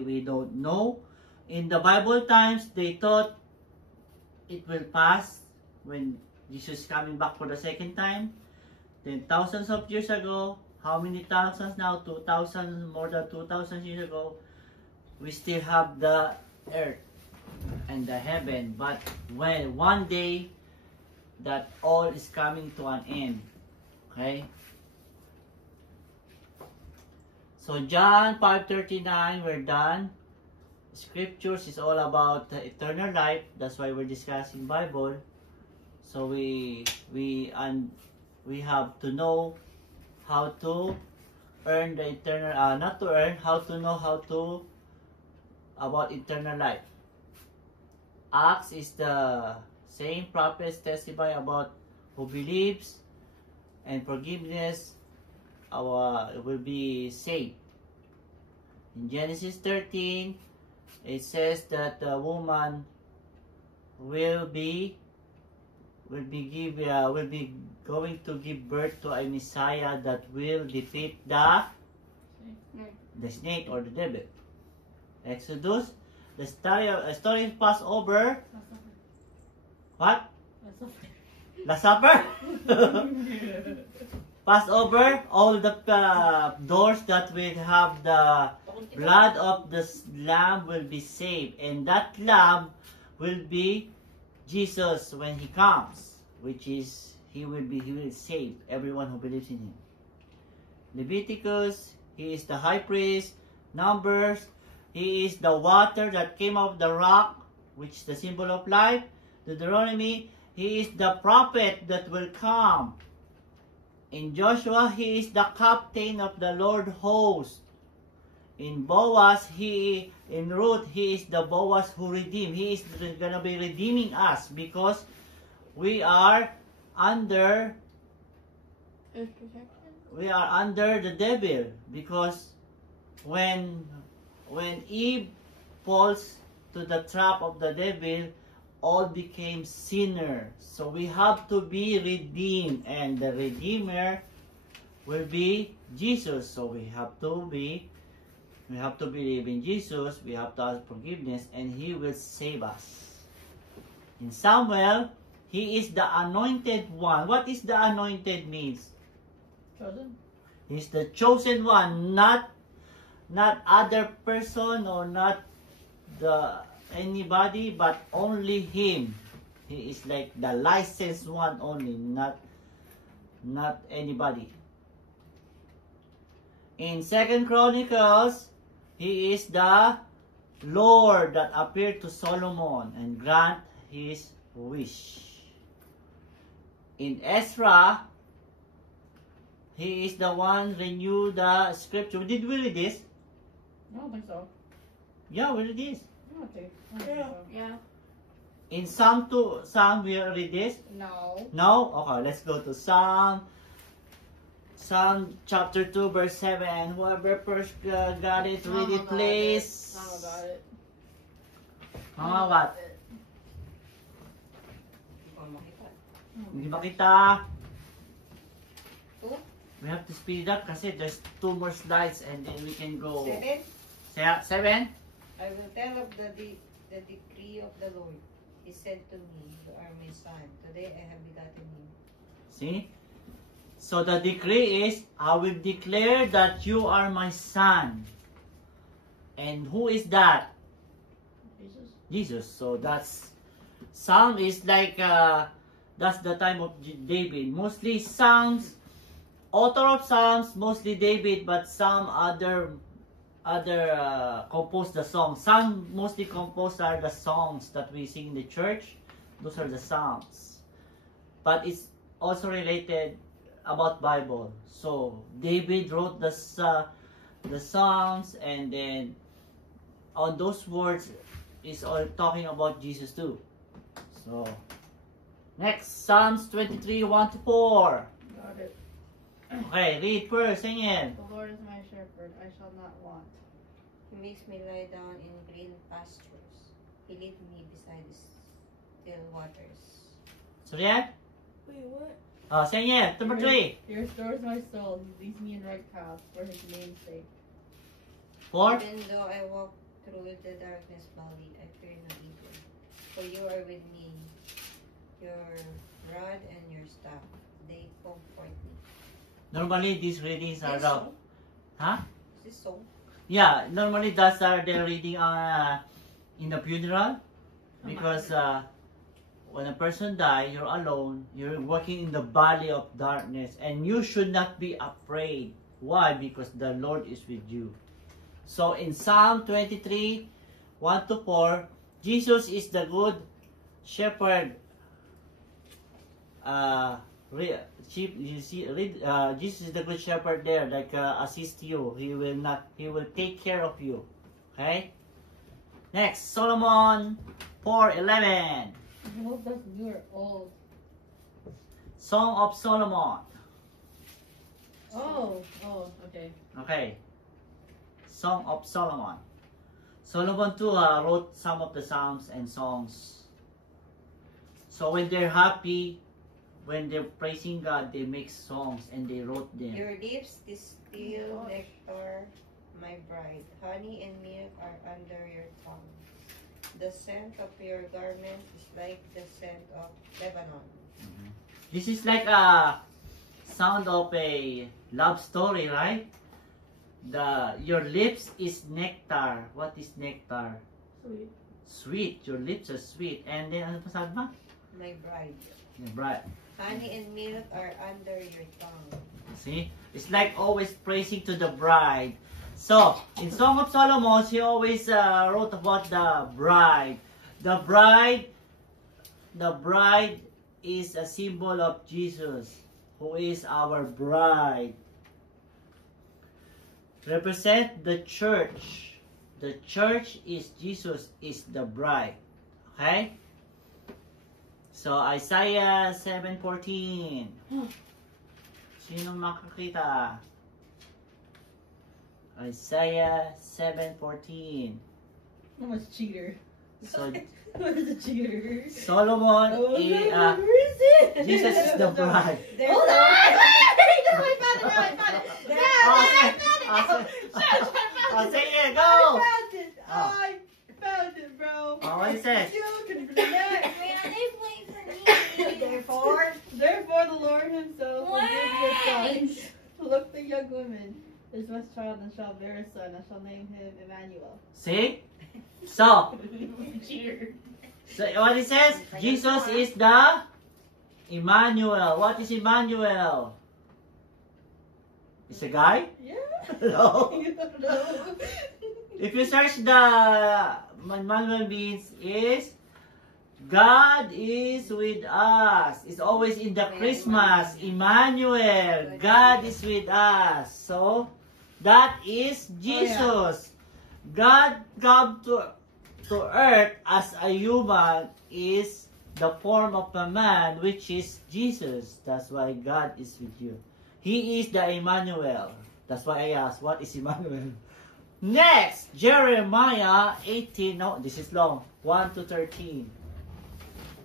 we don't know. In the Bible times, they thought it will pass when Jesus is coming back for the second time. Then thousands of years ago, how many thousands now? 2,000, more than 2,000 years ago, we still have the earth and the heaven. But when one day, that all is coming to an end. Okay? So John 5:39, we're done. Scriptures is all about the eternal life. That's why we're discussing Bible. So we have to know how to earn the eternal, not to earn, how to know how to about eternal life. Acts is the same. Prophets testify about who believes and forgiveness will be saved. In Genesis 13, it says that the woman will be going to give birth to a Messiah that will defeat the snake or the devil. Exodus, the story of Passover. What? Last Supper. Passover, all the doors that will have the blood of the lamb will be saved, and that lamb will be Jesus when he comes, which is he will save everyone who believes in him. Leviticus, he is the high priest. Numbers, he is the water that came out of the rock, which is the symbol of life. Deuteronomy, he is the prophet that will come. In Joshua, he is the captain of the Lord host. In Boaz, in Ruth, he is the Boaz who redeemed. He is going to be redeeming us because we are under the devil. Because when Eve falls to the trap of the devil, all became sinners. So we have to be redeemed, and the Redeemer will be Jesus. So we have to believe in Jesus. We have to ask forgiveness, and he will save us. In Samuel, he is the anointed one. What is the anointed means? Chosen. He's the chosen one, not other person or not anybody, but only him. He is like the licensed one only, not anybody. In 2 Chronicles, he is the Lord that appeared to Solomon and grant his wish. In Ezra, he is the one renew the scripture. Did we read this? I don't think so. Yeah, we read this. Yeah. In Psalm we read this? No. No? Okay, let's go to Psalm chapter 2, verse 7. Whoever first got it, read it, please. Mama got it. Mama, what? Hindi makita. We have to speed it up kasi there's 2 more slides and then we can go. 7? 7? I will tell of the decree of the Lord. He said to me, you are my son. Today I have begotten him. See? So the decree is, I will declare that you are my son. And who is that? Jesus. Jesus. So that's, Psalm is like, that's the time of David. Mostly Psalms, author of Psalms, mostly David, but some other compose the songs. Some mostly composed are the songs that we sing in the church. Those are the Psalms. But it's also related about Bible. So David wrote the Psalms, and then on those words is all talking about Jesus too. So next, Psalms 23, 1-4. Got it. Okay, read first, sing it. The Lord is my shepherd, I shall not want. He makes me lie down in green pastures. He leads me beside the still waters. So yeah? Wait, what? Sing it. Number 3. He restores my soul. He leads me in right paths for his name's sake. 4. Even though I walk through the darkness valley, I fear no evil. For you are with me. Your rod and your staff, they comfort me. Normally, these readings are This the... song? Huh? Is this song? Yeah, normally that's are the reading in the funeral. Because when a person dies, you're alone, you're walking in the valley of darkness, and you should not be afraid. Why? Because the Lord is with you. So in Psalm 23, 1 to 4, Jesus is the good shepherd. Jesus is the good shepherd there, like assist you. He will take care of you. Okay? Next, Solomon 4:11. I hope that's new or old. Song of Solomon. Oh, okay. Okay. Song of Solomon. Solomon too wrote some of the psalms and songs. So when they're happy, when they're praising God, they make songs and they wrote them. Your lips distill Oh my gosh. nectar, my bride. Honey and milk are under your tongue. The scent of your garments is like the scent of Lebanon. This is like a sound of a love story, right? Your lips is nectar. What is nectar? Sweet. Sweet. Your lips are sweet. And then ano pa sabi mo? My bride. Right. Honey and milk are under your tongue. See? It's like always praising to the bride. So, in Song of Solomon, he always wrote about the bride. The bride is a symbol of Jesus, who is our bride. Represent the church. The church is Jesus, is the bride. Okay? So, Isaiah 7:14. Sinong makakita? Isaiah 7:14. I'm a cheater. So, What is a cheater? Solomon, Oh, is, no, where is it? Jesus is the bride. Hold on! I found it! Say it, I go! found it! Oh. I found it, bro! Oh, what is it? You can connect. Therefore, the Lord Himself will give you a son. Look, the young woman is with child and shall bear a son, and shall name him Emmanuel. See? So, Cheater. so what it says? Jesus is the Emmanuel. What is Emmanuel? It's a guy? Yeah. No. No. If you search the Emmanuel means is God is with us. It's always in the Christmas. Emmanuel. God is with us. So, that is Jesus. God come to earth as a human is the form of a man, which is Jesus. That's why God is with you. He is the Emmanuel. That's why I asked, what is Emmanuel? Next, Jeremiah 18. No, this is long. 1 to 13.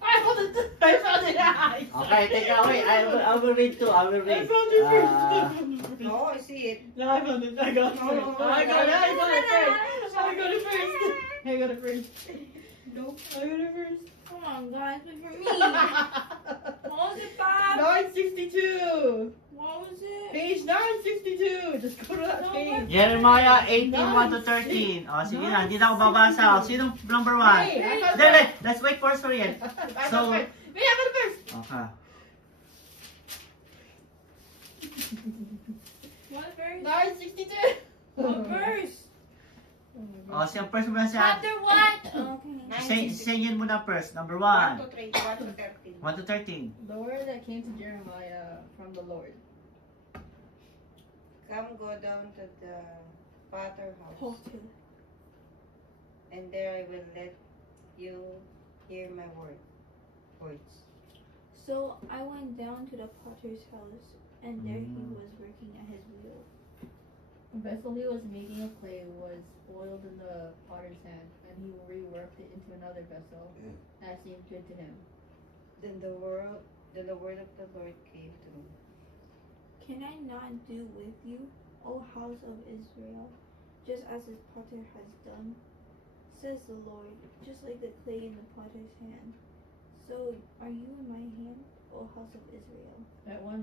I found it! Okay, take it away. I will read too. I will read. I found it first. No, I see it. No, I found it. I got it. No, I got it first. I got it first. Nope. I got it first. Come on, guys, wait for me. What was it, Bob? 962. What was it? Page 962. Just go to that No, page. Jeremiah 18, 1 to 13. O, sige na. Hindi na ako babasa. O, sinong number 1? Hey, I found it first. Let's wait for Sorian. I found So- it first. Wait, I found it first. Okay. What verse? 962. What verse? O, siya first mo na siya. Chapter what? Okay. Singin mo na first. Number 1 1. to 3, 1 to 13. 1 to 13. The word that came to Jeremiah from the Lord. Come, go down to the potter house, Hold to. and there I will let you hear my words. So I went down to the potter's house, and there he Mm. was working at his wheel. The vessel he was making of clay was oiled in the potter's hand, and he reworked it into another vessel that seemed good to him. Then the word of the Lord came to me. Can I not do with you, O house of Israel, just as this potter has done? says the Lord, just like the clay in the potter's hand. So are you in my hand, O house of Israel? That one